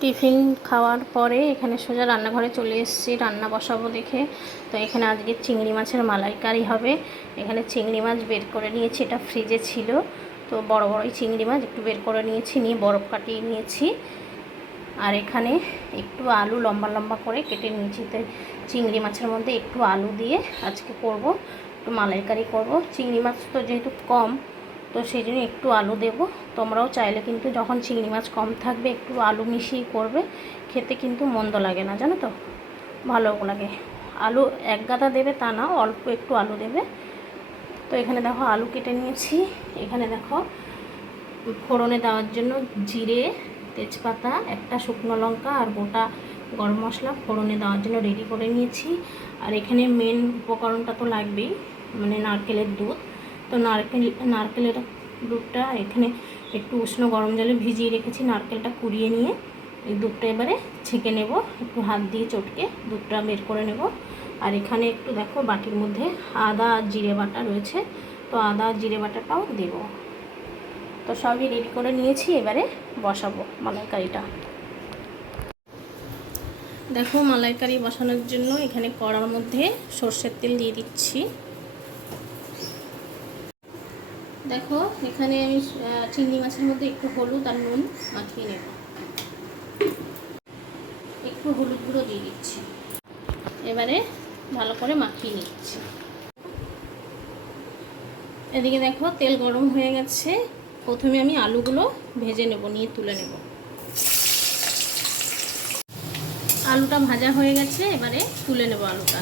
Tiffin খাওয়ার পরে এখানে সোজা রান্নাঘরে চলে এসেছি রান্না বসাবো দেখে। তো এখানে আজকে চিংড়ি মাছের মালাইকারি হবে। এখানে চিংড়ি মাছ বের করে নিয়েছি, এটা ফ্রিজে ছিল। তো বড় বড়ই চিংড়ি মাছ একটু বের করে নিয়েছি, নিয়ে বরফ কাটিয়ে নিয়েছি। আর এখানে একটু আলু লম্বা লম্বা করে কেটে নিয়েছি। তো চিংড়ি মাছের মধ্যে একটু আলু দিয়ে আজকে করব, একটু মালাইকারি করব। চিংড়ি মাছ তো যেহেতু কম, তো সেই জন্য একটু আলু দেব। তোমরাও চাইলে কিন্তু যখন চিংড়ি মাছ কম থাকবে একটু আলু মিশিয়ে করবে, খেতে কিন্তু মন্দ লাগে না, জানো তো, ভালো লাগে। আলু এক গাদা দেবে তা না, অল্প একটু আলু দেবে। তো এখানে দেখো আলু কেটে নিয়েছি। এখানে দেখো ফোড়নে দেওয়ার জন্য জিরে, তেজপাতা, একটা শুকনো লঙ্কা আর গোটা গরম মশলা ফোড়নে দেওয়ার জন্য রেডি করে নিয়েছি। আর এখানে মেন উপকরণটা তো লাগবেই, মানে নারকেলের দুধ। তো নারকেলের দুধটা এখানে একটু উষ্ণ গরম জলে ভিজিয়ে রেখেছি। নারকেলটা কুড়িয়ে নিয়ে এই দুধটা এবারে ছেঁকে নেব, একটু হাত দিয়ে চটকে দুধটা বের করে নেব। আর এখানে একটু দেখো বাটির মধ্যে আদা আর জিরে বাটা রয়েছে, তো আদা আর জিরে বাটাটাও দেব। তো সবই রেডি করে নিয়েছি, এবারে বসাবো মালাইকারিটা। দেখো মালাইকারি বসানোর জন্য এখানে কড়ার মধ্যে সর্ষের তেল দিয়ে দিচ্ছি। দেখো এখানে আমি চিংড়ি মাছের মধ্যে একটু হলুদ আর নুন মাখিয়ে নেব। একটু হলুদ গুঁড়ো দিয়ে দিচ্ছি, এবারে ভালো করে মাখিয়ে নিচ্ছি। এদিকে দেখো তেল গরম হয়ে গেছে। প্রথমে আমি আলুগুলো ভেজে নেব, নিয়ে তুলে নেব। আলুটা ভাজা হয়ে গেছে, এবারে তুলে নেব আলুটা।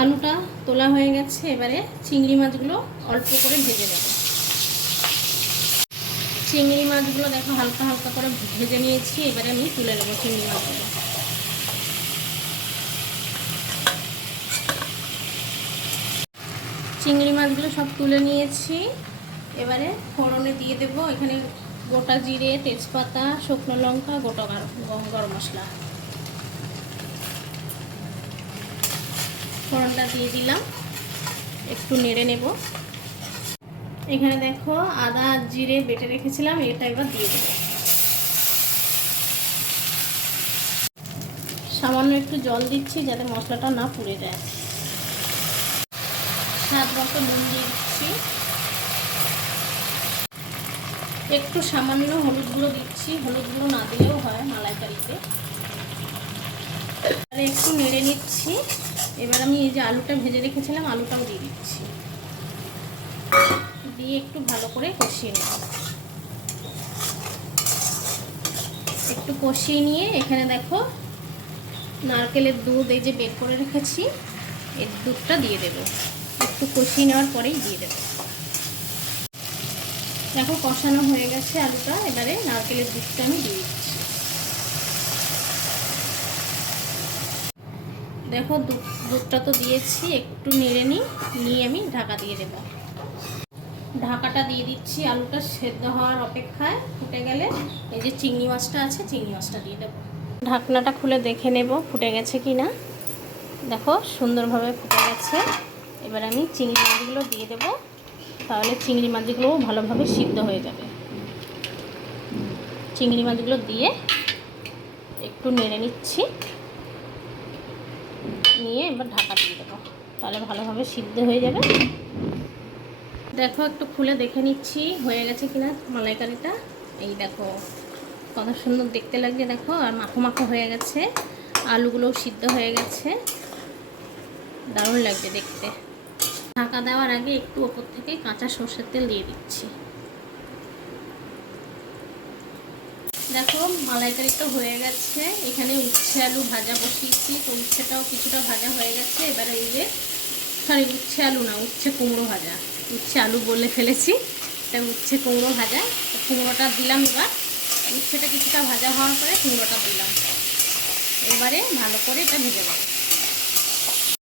আলুটা তোলা হয়ে গেছে, এবারে চিংড়ি মাছগুলো অল্প করে ভেজে নেব। চিংড়ি মাছগুলো দেখো হালকা হালকা করে ভেজে নিয়েছি, এবারে আমি তুলে নেব চিংড়ি মাছগুলো। চিংড়ি মাছগুলো সব তুলে নিয়েছি, এবারে ফোড়নে দিয়ে দেব। এখানে গোটা জিরে, তেজপাতা, শুকনো লঙ্কা, গোটা গরম মশলা ফোড়নটা দিয়ে দিলাম, একটু নেড়ে নেব। এখানে দেখো আদা আর জিরে বেটে রেখেছিলাম, এটা এবার দিয়ে দেব। সামান্য একটু জল দিচ্ছি যাতে মশলাটা না পুড়ে যায়। স্বাদ মতো নুন দিয়ে দিচ্ছি, একটু সামান্য হলুদ গুঁড়ো দিচ্ছি। হলুদ গুঁড়ো না দিলেও হয় মালাইকারিতে। একটু নেড়ে নিচ্ছি। এবার আমি এই যে আলুটা ভেজে রেখেছিলাম আলুটাও দিয়ে দিচ্ছি, দিয়ে একটু ভালো করে কষিয়ে নেব। একটু কষিয়ে নিয়ে এখানে দেখো নারকেলের দুধ এই যে বের করে রেখেছি, এই দুধটা দিয়ে দেব। একটু কষিয়ে নেওয়ার পরেই দিয়ে দেব। দেখো কষানো হয়ে গেছে আলুটা, এবারে নারকেলের দুধটা আমি দিয়ে দিচ্ছি। দেখো দুধটা তো দিয়েছি, একটু নেড়ে নিয়ে আমি ঢাকা দিয়ে দেব। ঢাকাটা দিয়ে দিচ্ছি আলুটা সেদ্ধ হওয়ার অপেক্ষায়। ফুটে গেলে এই যে চিংড়ি মাছটা আছে, চিংড়ি মাছটা দিয়ে দেবো। ঢাকনাটা খুলে দেখে নেব ফুটে গেছে কি না। দেখো সুন্দরভাবে ফুটে গেছে। এবার আমি চিংড়ি মাছগুলো দিয়ে দেব, তাহলে চিংড়ি মাছগুলোও ভালোভাবে সিদ্ধ হয়ে যাবে। চিংড়ি মাছগুলো দিয়ে একটু নেড়ে নিচ্ছি, নিয়ে এবার ঢাকা দিয়ে দেবো, তাহলে ভালোভাবে সিদ্ধ হয়ে যাবে। দেখো একটু খুলে দেখে নিচ্ছি হয়ে গেছে কিনা মালাইকারিটা। এই দেখো কত সুন্দর দেখতে লাগছে, দেখো আর মাখো মাখো হয়ে গেছে, আলুগুলোও সিদ্ধ হয়ে গেছে, দারুণ লাগছে দেখতে। ঢাকা দেওয়ার আগে একটু ওপর থেকে কাঁচা সর্ষের তেল দিয়ে দিচ্ছি। দেখো মালাইকারি তো হয়ে গেছে। এখানে উচ্ছে আলু ভাজা বসিয়েছি, তো উচ্ছেটাও কিছুটা ভাজা হয়ে গেছে। এবারে এই যে উচ্ছে আলু না, উচ্ছে কুমড়ো ভাজা, উচ্ছে আলু বলে ফেলেছি, এটা উচ্ছে কুমড়ো ভাজা। তো কুমড়োটা দিলাম, এবার উচ্ছেটা কিছুটা ভাজা হওয়ার পরে কুমড়োটা দিলাম, এবারে ভালো করে এটা ভেজে নেব।